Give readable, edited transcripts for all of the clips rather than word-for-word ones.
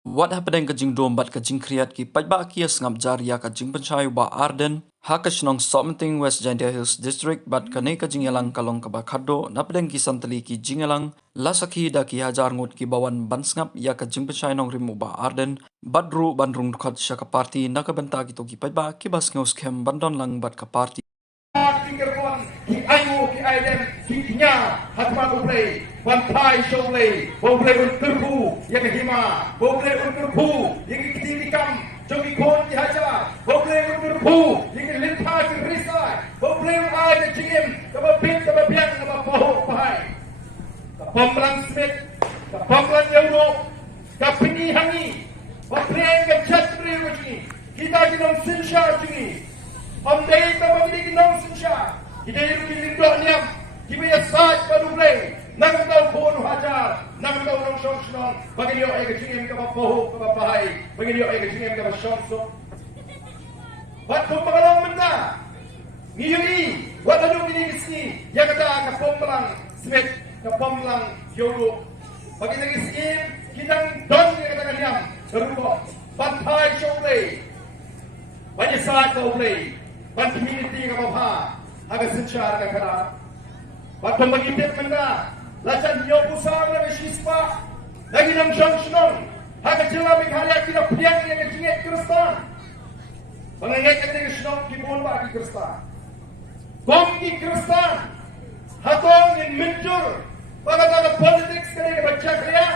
What happened ka jing dom bat ka jing kriat ki pajba ki ngap jar ya ka jing panchai ba Arden ha ka shnong something West Jandia Hills District bat ka ne ka jing yalang kalong ka ba khaddo napdeng ki santali ki jing yalang lasaki da ki hajar ngut ki bawan bansngap ya ka jing panchai nong rimu ba Arden badru bandrung khat shaka party nakabenta ki to ki pajba ki bas ngeus kem bandon lang bat ka party ki ayu ki aiden ki nya hatma uplay wan thai shoplay boplay unturku yang hima boplay unturku yang kitikam jogi kon ki haja boplay unturku yang lintha ki risa boplay ai de jim ka bit ka biang ka poho pai ka pamlang smith ka pamlang euro ka pini hangi boplay ka chatri uji kita jinong sinsha jingi om dei ta bagi jinong sinsha kita hidup di lindok niam, kita ya saat baru play, nang tahu pun hajar, nang tahu nong shonsnon, bagi dia orang kecil yang poho, bahai, bagi dia orang kecil yang shonso. Buat pembangunan benda, ngiri, buat anu ini sini, yang kata kapomlang Smith, kapomlang Euro, bagi lagi sini kita don yang kata niam, berubah, bantai show play, banyak saat kau play, banyak community kau bahai. Agar secara negara, waktu mengimpit menda, lacan nyopusang lebih sispa, lagi nam jongshnon, agar jelas berkarya kita piang yang kecingit Kristan, mengenai ketika shnon kibun bagi Kristan, bom ki Kristan, hatong in mencur, pada politik sekarang baca kaya,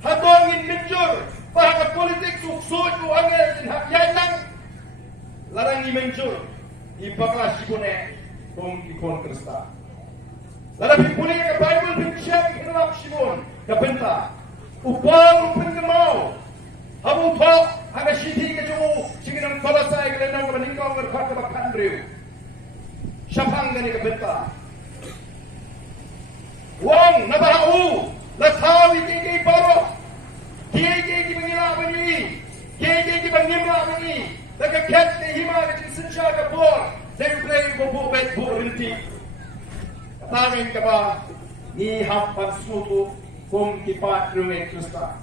hatong in mencur, pada politik suksud uangnya dan hak yang larang in mencur. Ipaklah sibune kong ikon Krista. Lalu pipuli ke Bible bincang kenal sibun kebenta. Upal pengemau. Hamu thok hanya siti ke jauh. Singinam kolasai ke lenang ke meningkau berkat ke bakan beriu. Syafang gani kebenta. Wong nabau. Latawi kiki baru. Kiki mengira bani. Kiki mengira bani. Dekat ket ni hima ke senja ke bor, saya play bobo bet bor rinti. Tamin ke ba ni hampan suatu kum kipat ruwe Krista.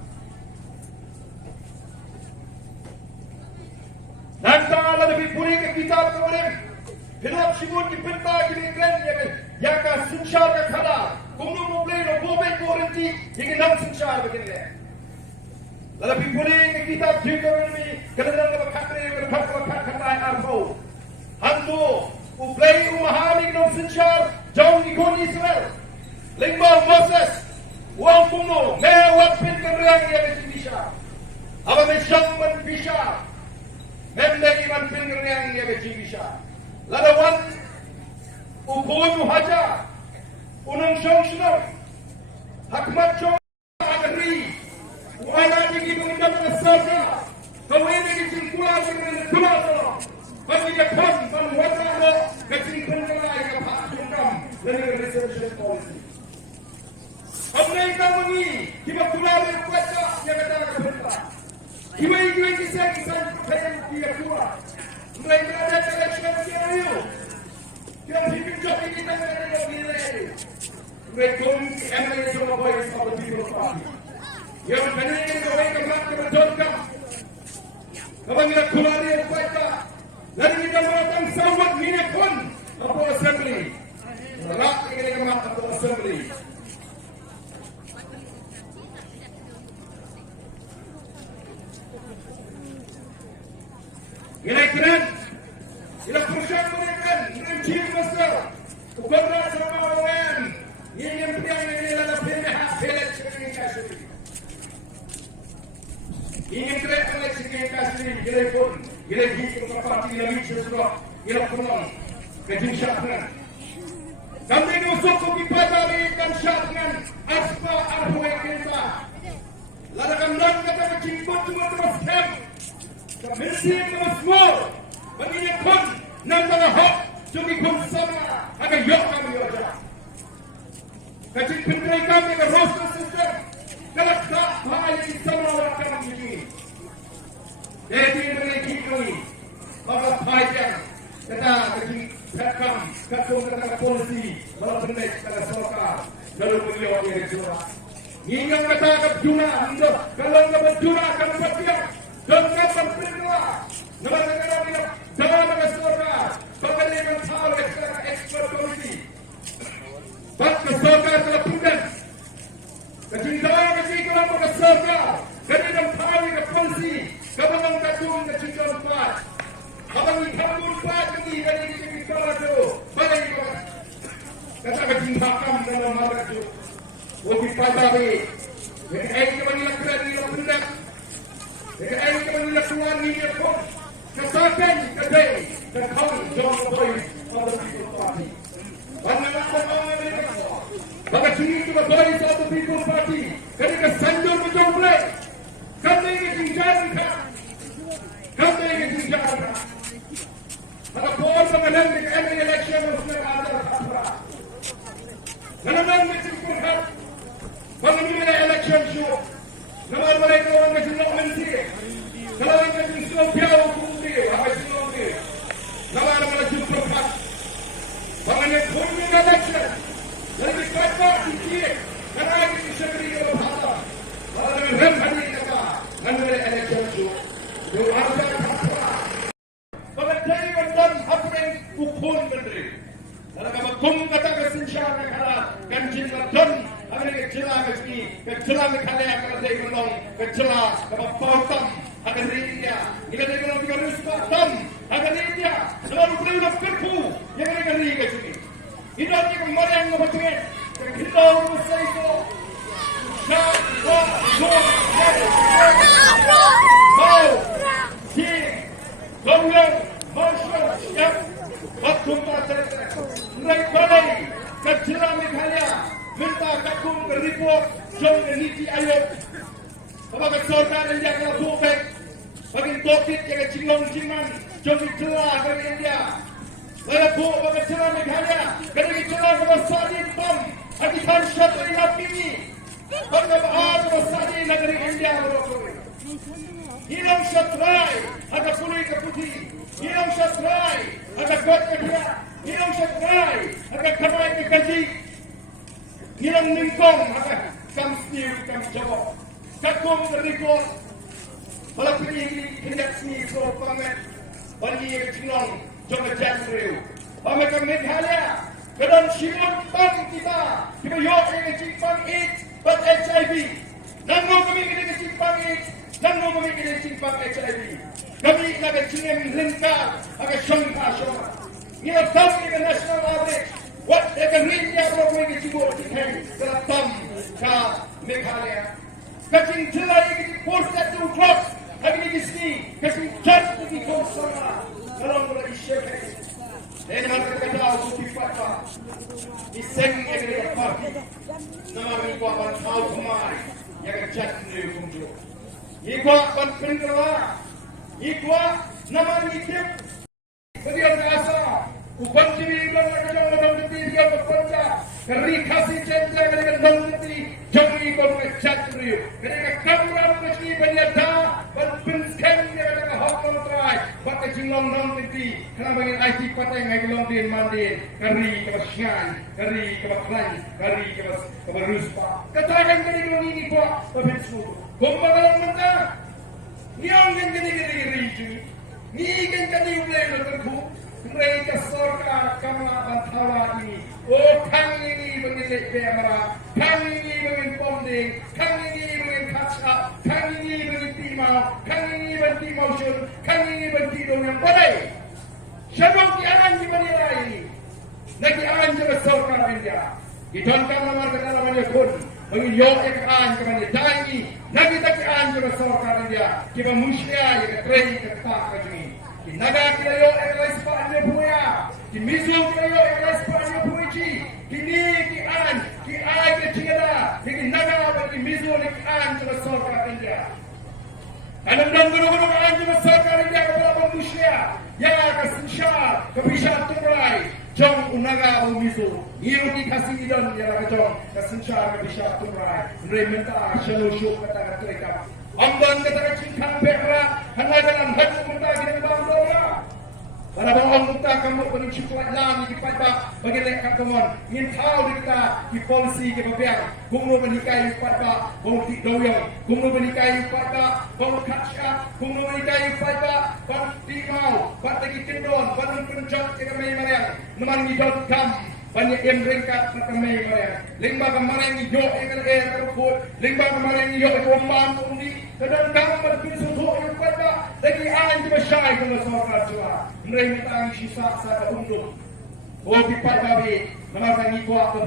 Nanti ala lebih puri ke kita kemarin. Kenapa sibuk di penta kini keren ya ke senja ke khala. Kumnu mo play bobo bet bor rinti, ini nam senja begini. Lalu pipuli kita juga ini kadang-kadang berkata berkata arbo. Hantu uplay umahani nom senjar jauh di koni Israel. Lingbar Moses uang kuno mewat pin kerang yang bisa. Apa mesyang man bisa. Mendaki man pin kerang yang bisa. Lalu wan ukunu haja unang syong hakmat syong agri. Wala digi mengundang kesaja. Kau ini dicingkulah dengan kulah tolong. Bagi dia pun membuatkan lo kecingkulah yang pak jungkam dengan reservation policy. Mereka mengi kita kulah berkuasa yang kata kebenar. Kita ingin kisah percaya dia kulah. Mereka ada election scenario. Kita fikir joki kita dengan nilai. Mereka MLA Surabaya sama People Party. Yang meninggal kawai kemat kebetulan kapag nagkulari ang kwenta lagi kita meratang sawat minit pun Apo Assembly rak ini kemat Apo Assembly kira-kira ila proses mereka mencari master kebenaran sama orang ini yang ini adalah pilihan kasih ingin kereta eleksi kasih gila pun gila hidup ke parti yang sudah gila pulang ke jenjang kami nusuk ke padari dan syargan aspa arwah kita ladakan dan kata kecimput cuma terus kem kemisi terus mur begini pun nantara hok cumi pun sama akan yok kami wajah kecimput kami ke roster system kalau tak bahaya di sama orang ini. Jadi mereka ini, maka pajak kata kecil katung kata polisi, kalau benar kata sokar, kalau beliau yang jual. Ngiyong kata kapjuna, kalau kapjuna akan berpiak, dengan berpindah, nama negara dalam surga, bagaimana tahu ekspert komisi, bagi surga telah pindah, kecintaan kecintaan bagi surga, kecintaan tahu ke polisi, kebangan kadung kecintaan empat, abang ikan empat ini dari kecintaan itu, bagaimana kata kecintaan dalam marga itu. Wofi padari, yang ay kemanila kran nila pundak, yang ay kemanila tuan nila pun, kasakan kadai, kakang John Boyce of the People's Party. Pangalan orang Amerika, baka sini tu Boyce of the People's Party, ketika sanjung menjumpai, kami ingin jalan, kami ingin jalan. Maka poin pengenalan di every election Muslim ada apa? Namun mencukup. Bagaimana election show? Nama mereka orang macam nak menteri. Kalau mereka justru jauh kumpul, apa justru kumpul? Nama mereka justru tak. Bagaimana kumpul election? Jadi kata ini, kerana ini sekali kalau bahasa. Bagaimana remhani kata? Nama election show. Dua ada apa? Bagaimana orang happening ukun menteri? Kalau kamu kum kata kesinsian negara, kanjeng don. Agar kecela kecil, kecela kalian akan ada ekonomi, kecela kalau pautam agar India, kita ekonomi kita ruspatam agar India selalu berubah kerpu yang mereka lihat kecil. Ini orang yang kemarin mempercayai, kita orang saya itu, mau, sih, gomong, masuk, siap, waktu pasal, mereka lagi kecela Meghalaya. Minta kakung report jom Niti Ayub. Apakah surga India kena bukit? Bagi topik yang cinglong cingman jom celah dari India. Lalu buk bagi celah Meghalaya. Kerana celah kepada Sadin Bam. Akitan syaitan lapini. Bagi bahar kepada Sadin negeri India berokok. Hilang syatrai ada pulih ke putih. Hilang syatrai ada kuat ke dia. Hilang syatrai ada kamai ke gaji. Hilang ningkong akan kam sendiri kam jawab. Kakung berikut. Kalau pilih hendak sendiri so pamer. Bagi yang cinglong jangan jangkau. Pamer Meghalaya. Kedon silap bang kita. Kita yok yang cimpang AIDS but HIV. Nanggung kami kita cimpang AIDS. Nanggung kami kita cimpang HIV. Kami akan cingem lengkap akan syongka. Ini adalah national average. What they can read the other way to go to him, the thumb, car, Meghalaya. Cutting till I get forced at 2 o'clock, having it is me, cutting just to be close somewhere. No longer is shaking. Then I'm going to get out to be papa. He's saying every party. Now we go on how to mind. You can chat to you from Joe. You go on Pindra. You go, Naman Nikim. But you're the Upon the video, the video of Ponja, the recasting gender and the Nonity, Johnny got a chat to you. Then a couple of the sheep and your da, but Prince came there like a hot on dry, but the Jinglong Nonity, coming in IT Patang, I belong in Monday, Kari, of a shine, Kari, of a clan, Kari, of a ruspa. The time getting on any part of its food. Gomba Manda, young and getting region, Negan getting away with the cook. Mereka surga kama bantara ini. Oh, kang ini mengilik kamera, kang ini mengin bonding, kang ini mengin catch up, kang ini mengin timau, kang ini mengin timau syur, kang ini mengin tidur yang boleh. Syabang kiaran di Manila ini. Nagi an juga surga India. Ditonkan nomor ke dalam Manila pun. Mengin yok an ke Manila. Tangi, nagi tak an juga surga India. Kita musya yang ketrei ketak kejuni. Naga kita yo eklas paannya punya, di misu kita yo eklas paannya puji, kini ki an ke cingada, ki naga bagi misu ki an ke surga India. Kalau dan guru-guru an ke surga India kepada manusia, ya ke sinsya, ke bisa turai, jong unaga bu misu, iyo dikasih idon ya ke jong, ke sinsya ke bisa turai, mereka selalu syuk kata mereka. Amban kata cincang pekra, hanya dalam hati kita kita bangga. Para bang kita kamu penuh cukup lam di pada bagi lekat kamu. Ingin tahu kita di polisi ke bagian. Gumno berikai pada bang tik doyong. Gumno berikai pada bang kaca. Gumno berikai pada bang timau. Pada kitendon, bang penjat ke kami marian. Naman ni kam. Banyak yang berengkat pada kami marian. Lembah kemarin ni yo yang terukut. Lembah kemarin ni yo rompan undi. Kadang kamu berpisah yang pada lagi ain di masyai kalau seorang tua. Mereka tangis sisa sa untuk. Oh pipat babi, nama sangi kuat.